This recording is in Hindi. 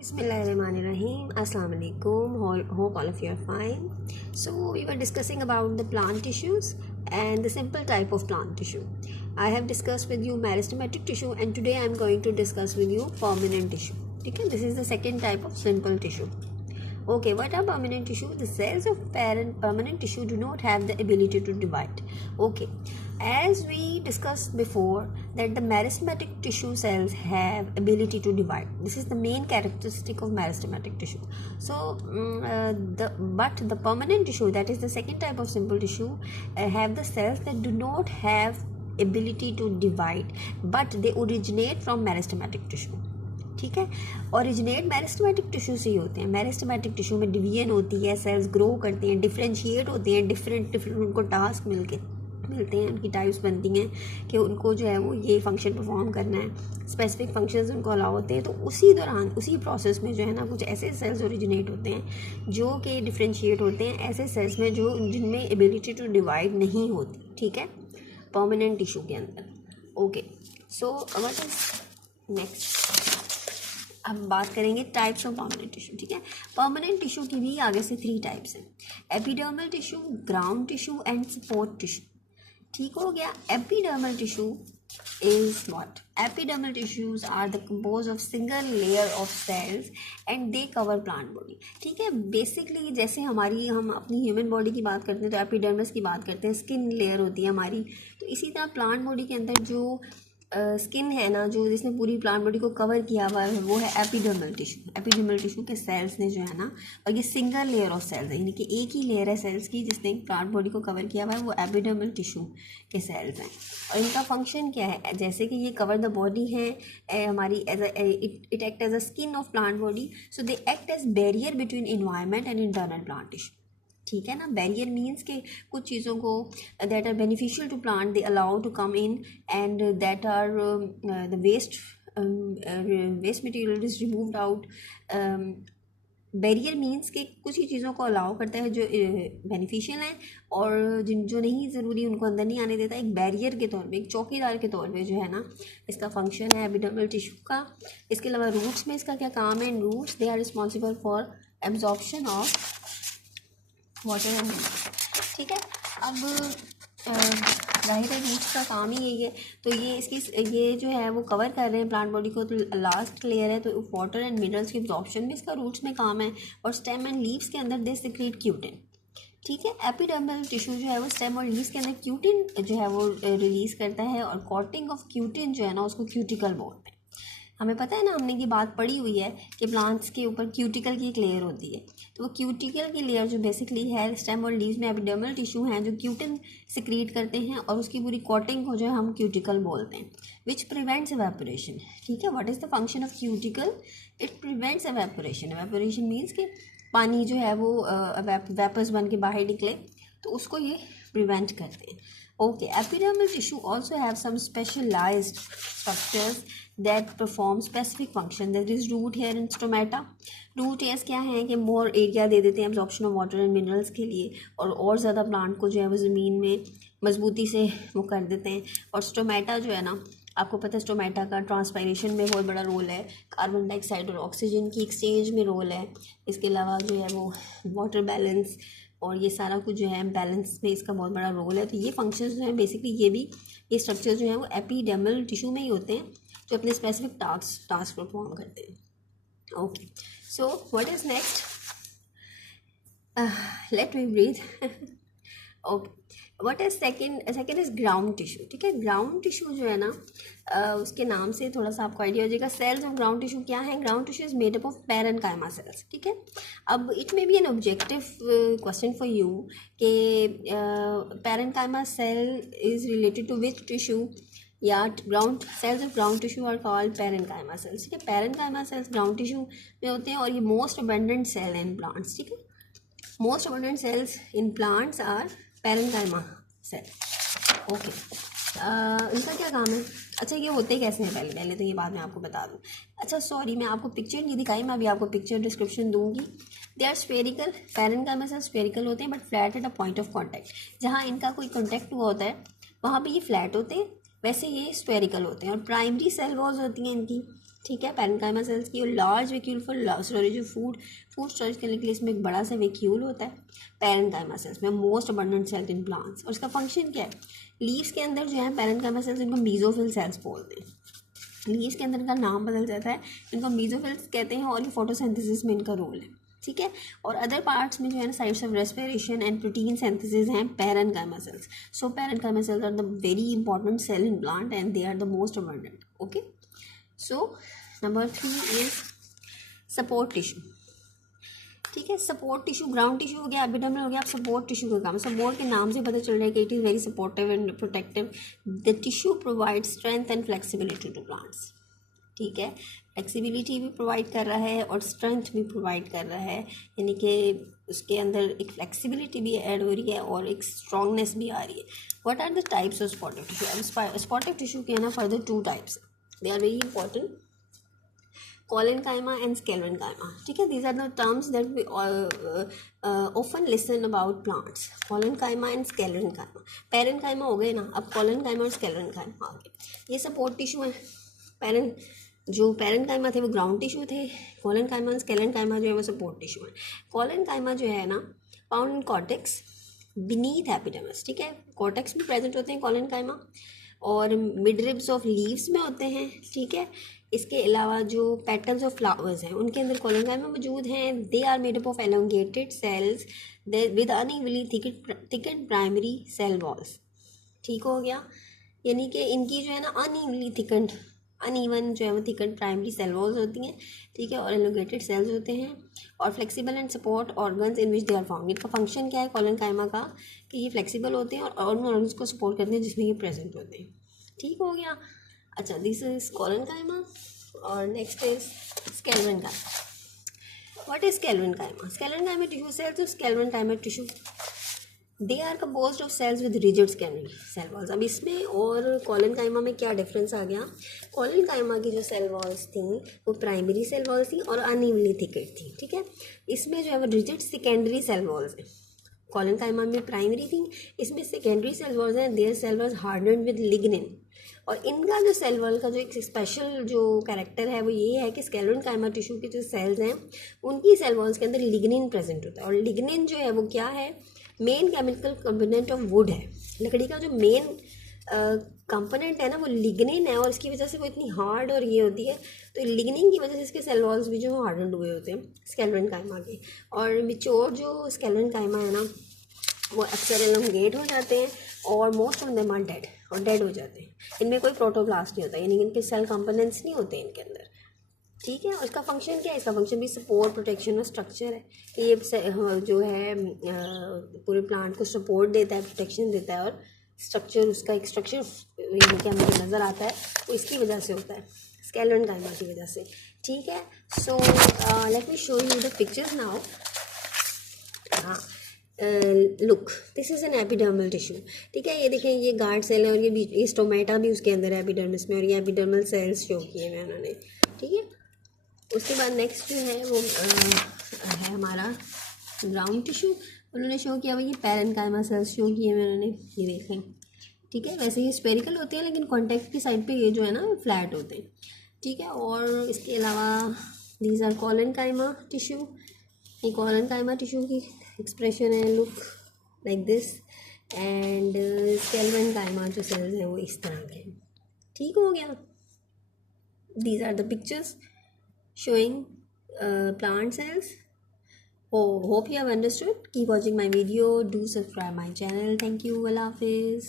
Bismillahirrahmanirrahim. Assalamu alaikum. Hope all of you are fine. So we were discussing about the plant tissues and the simple type of plant tissue. I have discussed with you meristematic tissue and today I am going to discuss with you permanent tissue. Okay, this is the second type of simple tissue. Okay, what are permanent tissue? The cells of permanent tissue do not have the ability to divide. Okay, as we discussed before that the meristematic tissue cells have ability to divide. This is the main characteristic of meristematic tissue. So, but the permanent tissue, that is the second type of simple tissue, have the cells that do not have ability to divide, but they originate from meristematic tissue. ठीक है, ओरिजिनेट मेरिस्टेमेटिक टिश्यू से ही होते हैं. मेरिस्टेमेटिक टिश्यू में डिवीजन होती है, सेल्स ग्रो करते हैं, डिफ्रेंशिएट होते हैं, डिफरेंट उनको टास्क मिलते हैं, उनकी टाइप्स बनती हैं कि उनको जो है वो ये फंक्शन परफॉर्म करना है, स्पेसिफिक फंक्शंस उनको अलाउ होते हैं. तो उसी दौरान उसी प्रोसेस में जो है ना कुछ ऐसे सेल्स ओरिजिनेट होते हैं जो कि डिफ्रेंशिएट होते हैं ऐसे सेल्स में जो जिनमें एबिलिटी टू डिवाइड नहीं होती. ठीक है, परमानेंट टिश्यू के अंदर. Okay, so what is next, अब बात करेंगे टाइप्स ऑफ परमानेंट टिश्यू. ठीक है, परमानेंट टिश्यू की भी आगे से 3 टाइप्स हैं: epidermal tissue, ground tissue and support tissue. ठीक हो गया. Epidermal tissue is what? Epidermal tissues are the compose of single layer of cells and they cover plant body. ठीक है, बेसिकली जैसे हम अपनी ह्यूमन बॉडी की बात करते हैं तो एपिडर्मस की बात करते हैं, स्किन लेयर होती है हमारी. तो इसी तरह प्लांट बॉडी के अंदर जो स्किन है ना, जो जिसने पूरी प्लांट बॉडी को कवर किया हुआ है, वो है एपिडर्मल टिश्यू. एपिडर्मल टिश्यू के सेल्स ने जो है ना, और ये सिंगल लेयर ऑफ सेल्स है, यानी कि एक ही लेयर है सेल्स की जिसने प्लांट बॉडी को कवर किया हुआ है, वो एपिडर्मल टिश्यू के सेल्स हैं. और इनका फंक्शन क्या है? जैसे कि ये कवर द बॉडी है हमारी, it act as a skin of plant body, so they act as barrier between environment and internal plant tissue. ठीक है ना, बैरियर मीन्स के कुछ चीज़ों को that are beneficial to plant they allow to come in and that are the waste material is removed out. Barrier means के कुछ ही चीज़ों को अलाउ करता है जो बेनिफिशियल हैं और जो नहीं ज़रूरी उनको अंदर नहीं आने देता. एक बैरियर के तौर पे, एक चौकीदार के तौर पे जो है ना इसका फंक्शन है एपिडर्मल टिश्यू का. इसके अलावा रूट्स में इसका क्या काम है? Roots they are responsible for absorption of water and minerals. ठीक है, अब जाहिर है रूट्स का काम ही यही है. तो ये जो है वो कवर कर रहे हैं प्लांट बॉडी को, तो लास्ट लेयर है, तो वाटर एंड मिनरल्स के एब्जॉर्प्शन में इसका रूट्स में काम है. और स्टेम एंड लीव्स के अंदर दे सिक्रीट क्यूटिन. ठीक है, एपिडर्मल टिश्यू जो है वो स्टेम और लीव्स के अंदर क्यूटिन जो है वो रिलीज करता है, और कोटिंग ऑफ क्यूटिन जो है ना उसको क्यूटिकल बोलते हैं. हमें पता है ना, हमने ये बात पढ़ी हुई है कि प्लांट्स के ऊपर क्यूटिकल की एक लेयर होती है. तो वो क्यूटिकल की लेयर जो बेसिकली है स्टेम और लीव्स में एपिडर्मल टिश्यू हैं जो क्यूटिन सिक्रीट करते हैं, और उसकी पूरी कोटिंग को जो है हम क्यूटिकल बोलते हैं, विच प्रिवेंट्स एवेपोरेशन. ठीक है, what is the function of cuticle? It prevents evaporation. Evaporation means कि पानी जो है वो वेपर्स बन के बाहर निकले, तो उसको ये प्रिवेंट करते हैं. Okay, epidermal tissue also have some specialised structures that perform specific function. There is root hair and stomata. Root hairs क्या हैं कि मोर एरिया दे देते हैं absorption of water and minerals के लिए, और ज़्यादा प्लांट को जो है वो ज़मीन में मजबूती से वो कर देते हैं. और स्टोमेटा जो है ना, आपको पता है स्टोमेटा का ट्रांसपायरेशन में बहुत बड़ा रोल है, कार्बन डाइऑक्साइड और ऑक्सीजन की एक्सचेंज में रोल है. इसके अलावा जो है वो वाटर बैलेंस और ये सारा कुछ जो है बैलेंस में इसका बहुत बड़ा रोल है. तो ये फंक्शंस जो हैं बेसिकली ये स्ट्रक्चर जो हैं वो एपिडर्मल टिश्यू में ही होते हैं जो अपने स्पेसिफिक टास्क परफॉर्म करते हैं. Okay, so what is next? Let me breathe. Okay, what is second is ground tissue. ठीक है, ग्राउंड टिश्यू जो है ना उसके नाम से थोड़ा सा आपको आइडिया हो जाएगा. सेल्स ऑफ ग्राउंड टिश्यू क्या है? Ground tissue is made up of parenchyma cells. ठीक है, अब it may be an objective question for you कि parenchyma cell is related to which tissue, या ground cells of ground tissue are called parenchyma cells. ठीक है, पैरेन्काइमा सेल्स ग्राउंड टिश्यू में होते हैं और ये most abundant cell in plants. ठीक है, most abundant cells in plants are parenchyma cell. Okay, इनका क्या काम है? अच्छा, ये होते कैसे हैं? पहले तो ये बात मैं आपको बता दूँ. अच्छा सॉरी, मैं आपको पिक्चर नहीं दिखाई, मैं अभी आपको पिक्चर डिस्क्रिप्शन दूंगी. They are spherical. Parenchyma cells spherical होते हैं but flat at a point of contact. जहाँ इनका कोई कॉन्टैक्ट हुआ होता है वहाँ पर ये फ्लैट होते हैं, वैसे ये स्फेरिकल होते हैं. और प्राइमरी सेल वॉल्स होती हैं इनकी. ठीक है, पैरेन्काइमा सेल्स की। और large vacuole for storage of food storage करने के लिए इसमें एक बड़ा सा वैक्यूल होता है पैरेन्काइमा सेल्स में, most abundant cell in plants. और इसका फंक्शन क्या है, लीव्स के अंदर जो है पैरेन्काइमा सेल्स, इनको मीजोफिल सेल्स बोलते हैं। लीव्स के अंदर का नाम बदल जाता है, इनको मीजोफिल्स कहते हैं, और ये फोटोसिंथेसिस में इनका रोल है। ठीक है, और अदर पार्ट्स में जो है ना sites of respiration and protein synthesis हैं parenchyma cells. So parenchyma cells are the very important cell in plant and they are the most abundant. Okay, so number 3 is support tissue. ठीक है, सपोर्ट टिश्यू, ग्राउंड टिश्यू हो गया, एपिडर्मल हो गया, आप सपोर्ट टिश्यू का काम। सपोर्ट के नाम से पता चल रहा है कि it is very supportive and protective. The tissue provide strength and flexibility to plants. ठीक है, फ्लेक्सिबिलिटी भी प्रोवाइड कर रहा है और स्ट्रेंथ भी प्रोवाइड कर रहा है, यानी कि उसके अंदर एक फ्लेक्सिबिलिटी भी ऐड हो रही है और एक स्ट्रॉन्गनेस भी आ रही है। What are the types of supportive tissue? Supportive tissue के ना further 2 types, they are very important, collenchyma and sclerenchyma. ठीक है, these are the terms that we often listen about plants, collenchyma and sclerenchyma. Parenchyma हो गए ना, अब कॉलेनकाइमा और स्केलेरेनकाइमा आ गए। ये सपोर्ट टिश्यू है, जो पैरेन्काइमा थे वो ग्राउंड टिश्यू थे, कॉलेनकाइमा एंड स्केलेरेनकाइमा जो है वो सपोर्ट टिश्यू है। कॉलेनकाइमा जो है ना found in cortex beneath epidermis. ठीक है, कॉर्टेक्स में प्रेजेंट होते हैं कॉलेनकाइमा, और मिड रिब्स ऑफ लीव्स में होते हैं। ठीक है, इसके अलावा जो पेटल्स ऑफ फ्लावर्स हैं उनके अंदर कॉलेनकाइमा मौजूद हैं। They are made up of elongated cells with unevenly thicken primary cell walls. ठीक हो गया, यानी कि इनकी जो है ना अनइवन जो है वो थिकन प्राइमरी सेल वॉल्स होती हैं। ठीक है, और एलोंगेटेड सेल्स होते हैं, और flexible and support organs in which they are found. इनका फंक्शन क्या है कॉलेनकाइमा का, कि ये फ्लेक्सिबल होते हैं और उन ऑर्गन्स को सपोर्ट करते हैं जिसमें ये प्रेजेंट होते हैं। ठीक हो गया, अच्छा, दिस इज कॉलेनकाइमा। और next is sclerenchyma. What is sclerenchyma? Sclerenchyma tissue cells, sclerenchyma tissue they are composed of cells with rigid cell walls. अब इसमें और कॉलेनकाइमा में क्या डिफरेंस आ गया? कॉलेनकाइमा की जो सेल वॉल्स थी वो प्राइमरी सेल वॉल्स थी और अनइवनली थिकेड थी। ठीक है, इसमें जो है वो रिजिड सेकेंडरी सेल वॉल्स हैं। कॉलेनकाइमा में प्राइमरी थी, इसमें सेकेंडरी सेल वॉल्स हैं। Their cell walls hardened with lignin. और इनका जो सेल वॉल का जो एक स्पेशल जो कैरेक्टर है वो ये है कि स्केलेरेनकाइमा टिश्यू के जो सेल्स हैं उनकी सेल वॉल्स के अंदर लिग्निन प्रेजेंट होता है। और लिग्निन जो है वो क्या है? Main chemical component of would है। लकड़ी का जो मेन कंपोनेंट है ना वो लिग्निन है, और इसकी वजह से वो इतनी हार्ड और ये होती है। तो लिग्निन की वजह से इसके सेल वॉल्स भी जो हार्डन्ड हुए होते हैं स्केलेरेनकाइमा के। और मिच्योर जो स्केलेरेनकाइमा है ना वो अक्सर एलोंगेट हो जाते हैं, और most of them are dead हो जाते हैं। इनमें कोई प्रोटोप्लास्ट नहीं होता, यानी इनके सेल कंपोनेंट्स नहीं होते इनके अंदर। ठीक है, और इसका फंक्शन क्या है? इसका फंक्शन भी सपोर्ट, प्रोटेक्शन और स्ट्रक्चर है। ये जो है पूरे प्लांट को सपोर्ट देता है, प्रोटेक्शन देता है, और स्ट्रक्चर, उसका एक स्ट्रक्चर यानी कि हमें नज़र आता है वो इसकी वजह से होता है, स्केलेरेनकाइमा की वजह से। ठीक है, so let me show you the pictures now. हाँ, look, this is an epidermal tissue. ठीक है, ये देखें, ये गार्ड सेल है, और ये स्टोमेटा भी उसके अंदर है एपिडर्मिस में, और ये एपिडर्मल सेल्स शो किए हुए उन्होंने। ठीक है, उसके बाद नेक्स्ट जो है वो है हमारा ग्राउंड टिश्यू। उन्होंने शो किया हुआ ये पैरेन्काइमा सेल्स शो किए हुए उन्होंने, ये देखें। ठीक है, वैसे ये स्पेरिकल होते हैं लेकिन कॉन्टेक्ट की साइड पे ये जो है ना फ्लैट होते हैं। ठीक है, और इसके अलावा दीज आर कॉलेनकाइमा टिश्यू। ये कॉलेनकाइमा टिश्यू की एक्सप्रेशन है, लुक लाइक दिस। एंड स्केलेरेनकाइमा जो सेल्स हैं वो इस तरह के। ठीक हो गया, these are the pictures showing plant cells. Hope you have understood. Keep watching my video. Do subscribe my channel. Thank you. Allah Hafiz.